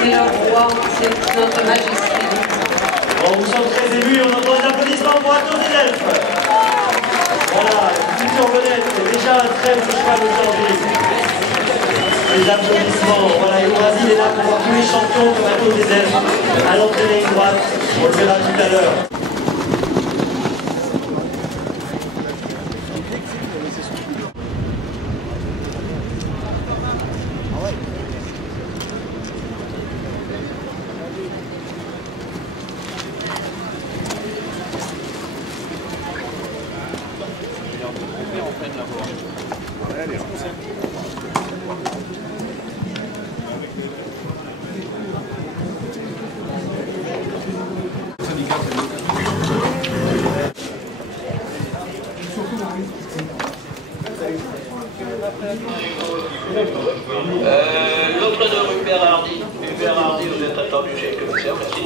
c'est leur roi, c'est notre majesté. Bon, vous sentez très émus, on entend des applaudissements pour Athos des Elfes. Voilà, une future vedette, déjà un trêve de cheval aujourd'hui. Les applaudissements, voilà, et Ourasi est là pour voir tous les champions comme Athos des Elfes à l'entrée de la ligne droite, on le verra tout à l'heure. L'autre de Hubert Hardy. Hubert Hardy, vous êtes attendu chez le commissaire, merci.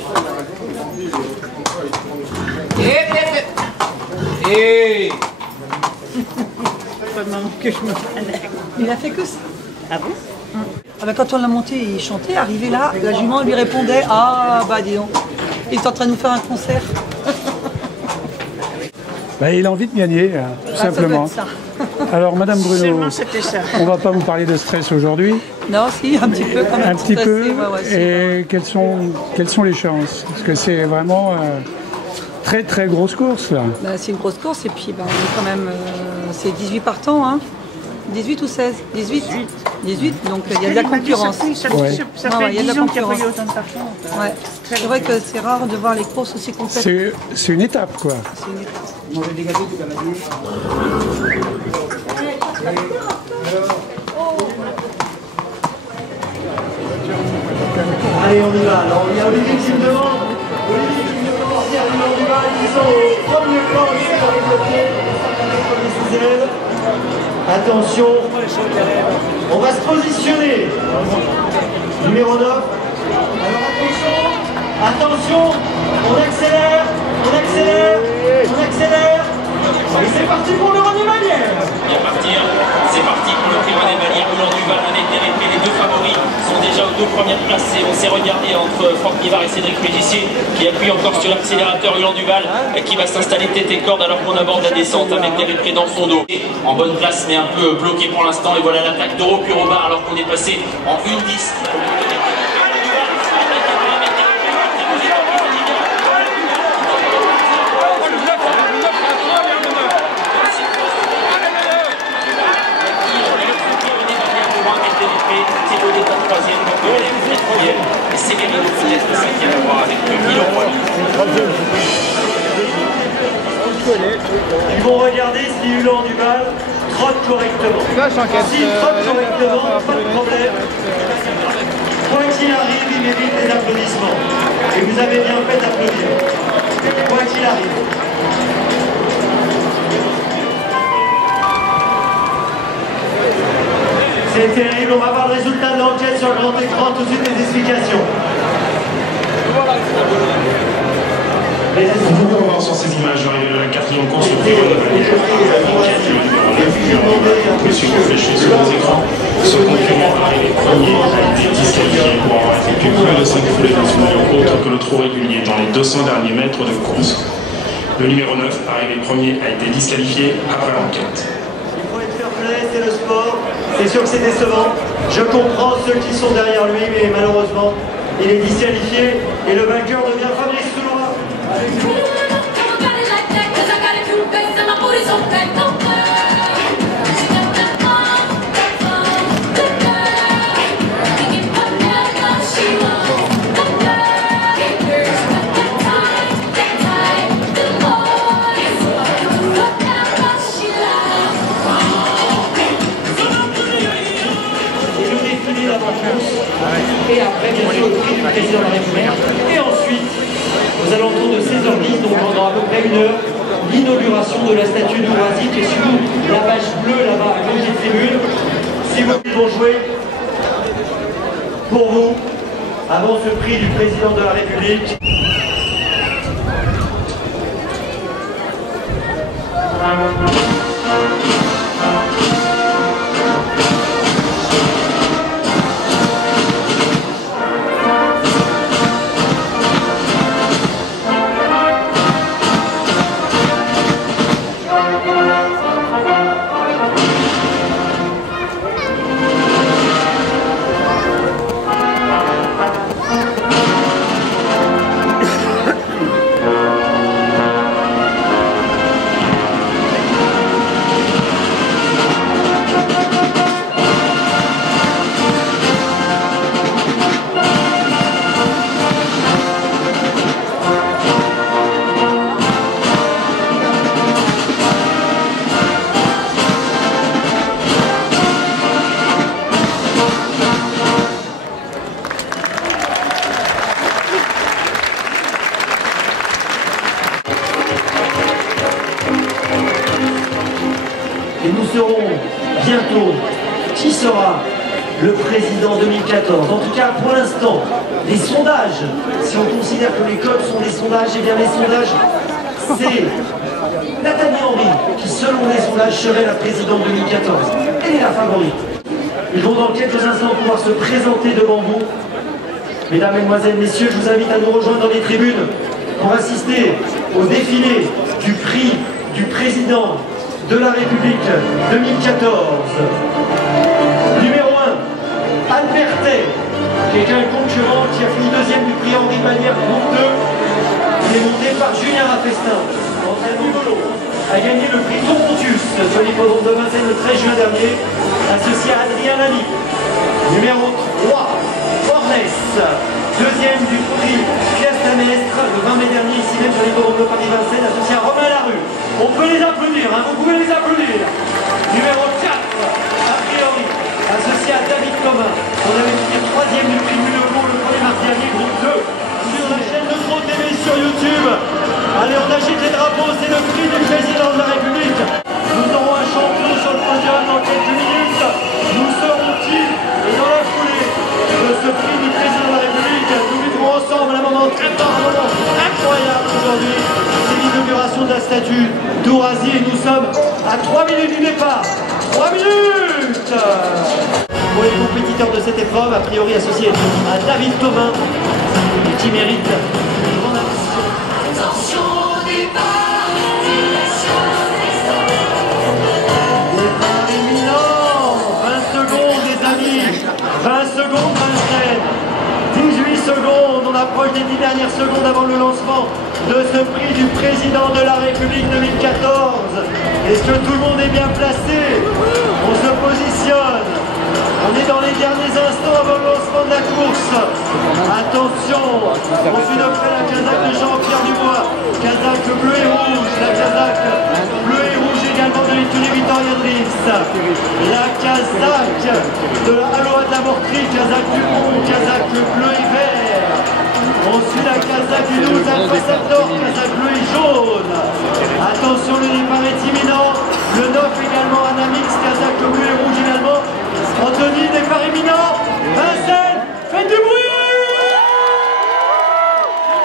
Il a fait que ça. Ah bon? Ah bah quand on l'a monté, il chantait, arrivé là, la jument lui répondait « Ah bah dis donc, il est en train de nous faire un concert. » Bah, il a envie de gagner, tout simplement. Ça doit être ça. Alors Madame Bruno, ça. on va pas vous parler de stress aujourd'hui. Non, si, un petit peu quand même. Un petit peu. Ouais, Et quelles sont les chances? Parce que c'est vraiment très très grosse course là. Bah, c'est une grosse course et puis bah, on est quand même, c'est 18 partants, hein. 18 ou 16? 18. 18, donc il y a de la concurrence. Ça fait 10 ans qu'il n'y a pas eu autant de partants. Ouais. C'est vrai que c'est rare de voir les courses aussi complètes. C'est une étape quoi. C'est une étape. Allez, on y va. Alors, il y a Olivier qui me demande. Olivier qui me demande si à l'Union du Val, ils sont au premier plan ici avec le pied. Sous elle. Attention. On va se positionner. Numéro 9. Alors attention. Attention. On accélère. On accélère. On accélère. Et c'est parti pour le René Vallière. Bien partir, c'est parti pour le prix René Vallière. Boulan Duval, un intérêt. Les deux favoris sont déjà aux deux premières places. Et on s'est regardé entre Franck Nivard et Cédric Mégissier qui appuie encore sur l'accélérateur. Ulan Duval qui va s'installer tête et corde alors qu'on aborde la descente avec Derripré dans son dos. En bonne place mais un peu bloqué pour l'instant. Et voilà l'attaque d'Euro Puroba alors qu'on est passé en 1-10. Et c'est les Milo peut-être le cinquième à voir avec Milo Poilou. Ils vont regarder si Ulan Duval trotte correctement. S'il trotte correctement, pas de problème. Quoi qu'il arrive, il mérite des applaudissements. Et vous avez bien fait d'applaudir. Quoi qu'il arrive. C'est terrible, on va voir le résultat de l'enquête sur le grand écran, tout de suite les explications. Vous pouvez voir sur ces images de la quatrième course le prix de Monsieur Fléché sur les écrans. Ce concurrent arrivé premier a été disqualifié pour avoir effectué plus de 5 foulées dans une allure autre que le trot régulier dans les 200 derniers mètres de course. Le numéro 9, arrivé premier, a été disqualifié après l'enquête. Il faut être fair play, c'est le sport. C'est sûr que c'est décevant. Je comprends ceux qui sont derrière lui, mais malheureusement, il est disqualifié et le vainqueur devient Fabrice Soulois. Et après, bien sûr, le prix du président de la République. Et ensuite, aux alentours de 16h10, donc pendant à peu près une heure, l'inauguration de la statue d'Ourasi qui est sur la page bleue là-bas à gauche des tribunes. Si vous vont jouer pour vous, avant ce prix du président de la République. sera le président 2014. En tout cas, pour l'instant, les sondages, si on considère que les codes sont des sondages, et bien les sondages, c'est Nathalie Henry qui, selon les sondages, serait la présidente 2014. Elle est la favorite. Ils vont dans quelques instants pouvoir se présenter devant vous. Mesdames, Mesdemoiselles, Messieurs, je vous invite à nous rejoindre dans les tribunes pour assister au défilé du prix du président de la République 2014. Numéro 1, Albertet, qui est un concurrent qui a fini deuxième du prix Henri Manière, groupe 2. Il est monté par Julien Raffestin, entraînement de l'eau. A gagné le prix Torontus sur l'hippodrome de Vincennes le 13 juin dernier, associé à Adrien Lally. Numéro 3, Fornès, deuxième du prix Classe Lamestre, le 20 mai dernier, ici même sur l'hippodrome de Paris-Vincennes, associé à Romain Larue. On peut les applaudir, hein, vous pouvez les applaudir. Numéro 4, a priori, associé à David Comin. On avait fait troisième du prix Mulhouse le 1er mars dernier, groupe 2, sur la chaîne de Pro TV sur YouTube. Allez, on agite les drapeaux, c'est le prix du président de la République. Nous aurons un champion sur le podium dans quelques minutes. Nous serons qui? Et dans la foulée de ce prix du président de la République, nous vivrons ensemble un moment très fort, un moment incroyable aujourd'hui. C'est l'inauguration de la statue d'Ourasi et nous sommes à 3 minutes du départ. 3 minutes pour les compétiteurs de cette épreuve, a priori associés à David Thomas, qui mérite une grande attention. Départ imminent, 20 secondes les amis, 20 secondes Vincennes, 18 secondes, on approche des 10 dernières secondes avant le lancement de ce prix du président de la République 2014. Est-ce que tout le monde est bien placé? On se positionne. On est dans les derniers instants avant le lancement de la course. Attention, on suit de près la casaque de Jean-Pierre Dubois. Casaque bleu et rouge, la casaque bleu et rouge également de l'étude Victoria Driss. La casaque de la Aloha de la Mortrie, casaque du Pont, casaque bleu et vert. On suit la casaque du 12 Alpha Saptor, casaque bleu et jaune. Attention, le départ est imminent. Le 9 également Anamix, casaque bleu et rouge également. Anthony, départ imminent. Vincennes, faites du bruit!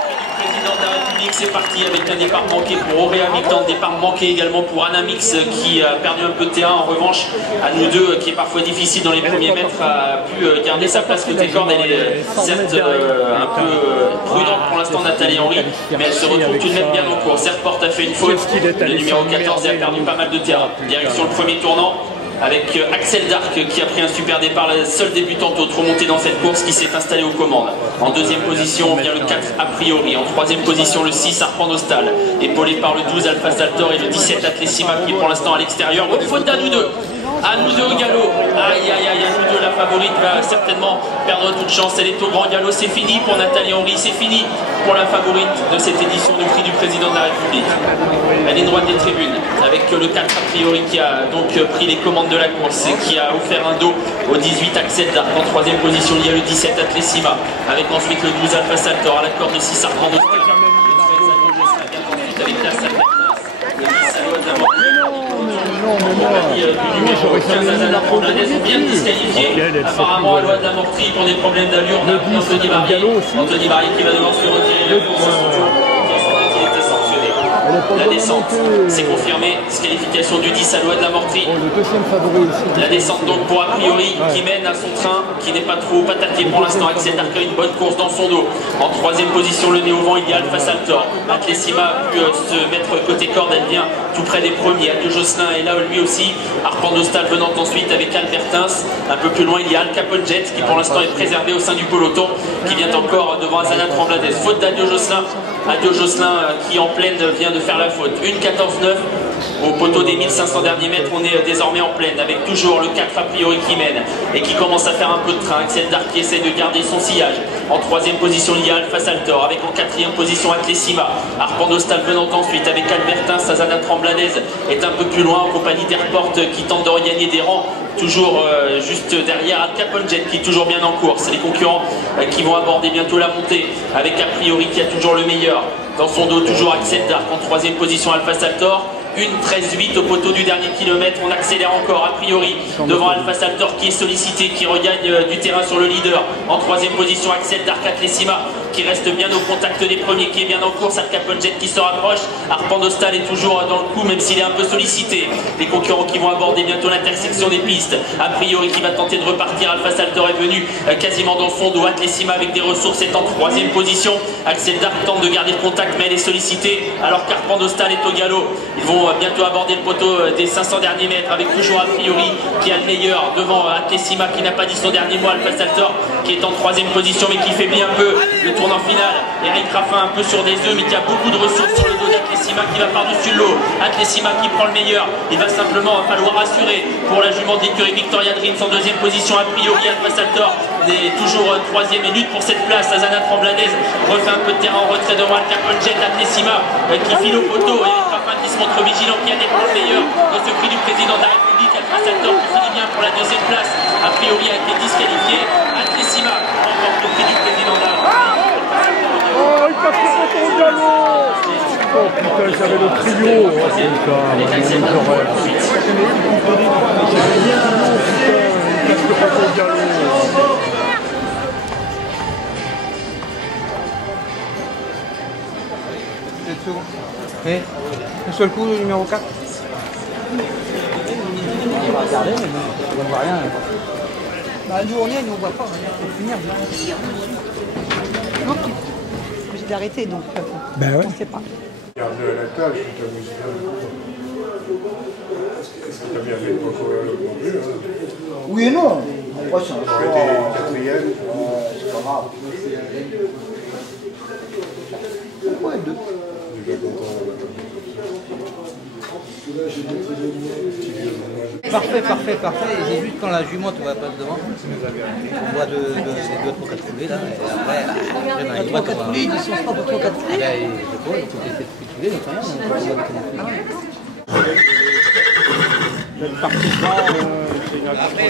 Le président de la République, c'est parti avec un départ manqué pour Auréa Victor, départ manqué également pour Anamix qui a perdu un peu de terrain. En revanche, à nous deux, qui est parfois difficile dans les premiers mètres, a pu garder sa place côté corde. Elle est certes un peu prudente pour l'instant, Nathalie Henry, mais elle se retrouve tout de même bien en course. Airport a fait une faute, le numéro 14 a perdu pas mal de terrain. Direction le premier tournant, avec Axel Dark qui a pris un super départ, la seule débutante autre remontée dans cette course qui s'est installée aux commandes. En deuxième position vient le 4 a priori, en troisième position le 6 Arpent Nostal, épaulé par le 12 Alpha Saltor et le 17 Atlessima qui est pour l'instant à l'extérieur. Bonne faute à nous deux. À nous deux au galop. Aïe aïe aïe, à nous deux, la favorite va certainement perdre toute chance. Elle est au grand galop, c'est fini pour Nathalie Henry, c'est fini pour la favorite de cette édition du prix du président de la République. Elle est droite des tribunes avec le 4 a priori qui a donc pris les commandes de la course et qui a offert un dos au 18 Axel Dark. En troisième position, il y a le 17 Atlessima avec ensuite le 12 Alpha Saltor à la corde de 6 Arpent Nostal. Avec la salle le 10 Aloha de la Mortrie. Du numéro 15 Azana Tremblanès ont bien disqualifié. Apparemment, Aloha de la Mortrie pour des problèmes d'allure. On a pris Anthony Barrier. Anthony Barrier qui va devoir se retirer de la course à son tour. Il était sanctionné. La descente, c'est confirmé. Disqualification du 10 Aloha de la Mortrie. La descente donc pour a priori qui mène à son train, qui n'est pas trop pataqué pour l'instant. Axel Dark a une bonne course dans son dos. En troisième position, le néo-vent, il y a Alpha Saltor. Atlessima a pu se mettre côté corde, elle vient tout près des premiers. Adieu Josselin est là lui aussi. Arpent Nostal venant ensuite avec Albertins. Un peu plus loin, il y a Al Capone Jet qui pour l'instant est préservé au sein du peloton, qui vient encore devant Azana Tremblanès. Faute d'Adieu Josselin. Adieu Josselin qui en pleine vient de faire la faute. Une 14-9 au poteau des 1500 derniers mètres. On est désormais en pleine avec toujours le 4 a priori qui mène et qui commence à faire un peu de train. Axel Dark qui essaie de garder son sillage. En troisième position, il y a Alpha Saltor avec en quatrième position Atlessima. Arpent Nostal venant ensuite avec Albertin. Azana Tremblanès est un peu plus loin en compagnie d'Airport qui tente de regagner des rangs. Toujours juste derrière Al Capone Jet qui est toujours bien en course. Les concurrents qui vont aborder bientôt la montée avec a priori qui a toujours le meilleur. Dans son dos toujours Axel Dark en troisième position Alpha Saltor. 1:13:8 au poteau du dernier kilomètre. On accélère encore a priori devant Alpha Saltor qui est sollicité, qui regagne du terrain sur le leader. En troisième position, Axel Darkat-Lessima qui reste bien au contact des premiers, qui est bien en course. Al Caponjet qui se rapproche. Arpandostal est toujours dans le coup, même s'il est un peu sollicité. Les concurrents qui vont aborder bientôt l'intersection des pistes. A priori qui va tenter de repartir. Alpha Saltor est venu quasiment dans le fond. Darkat-Lessima avec des ressources est en troisième position. Axel Dark tente de garder le contact, mais elle est sollicitée. Alors qu'Arpandostal est au galop. Ils vont bientôt aborder le poteau des 500 derniers mètres avec toujours a priori qui a le meilleur devant Darkat-Lessima qui n'a pas dit son dernier mot. Alpha Saltor qui est en troisième position mais qui faiblit un peu. Le tournant final, Eric Raffin un peu sur des œufs mais qui a beaucoup de ressources sur le dos d'Darkat-Lessima qui va par-dessus l'eau. Darkat-Lessima qui prend le meilleur. Il va simplement falloir assurer pour la jument de l'écurie Victoria Dreams en deuxième position. A priori Alpha Saltor est toujours troisième et lutte pour cette place. Azana Tremblanaise refait un peu de terrain en retrait devant Al Caponjet. Darkat-Lessima qui file au poteau. Eric Raffin qui se montre vigilant, qui a des points meilleurs dans ce prix du président de la République. Alpha Saltor qui finit bien pour la deuxième place. A priori a été disqualifié. Darkat-Lessima remporte le prix du président de la République. Oh, il passe le poteau au galop. Oh putain, j'avais le trio. Oh putain, Et un seul coup, le numéro 4. On va regarder, mais on ne voit rien. Bah, nous on est, nous on voit pas, on va finir. Non, j'ai d'arrêter donc ben ouais. on ne sait pas. Regarde la tâche, tu as mis est-ce que tu as bien fait pour courir le grand bleu Oui et non. Après, c'est un Tu as été quatrième. c'est pas grave. Pourquoi deux? Parfait. Et j'ai juste quand la jument ne va pas devant, on voit les deux trop quatre coulées là, et après, Les 3-4 coulées, ils sont pas pour 3-4 coulées. je sais pas, il faut essayer de coulées, donc rien, on voit le participant, c'est une après,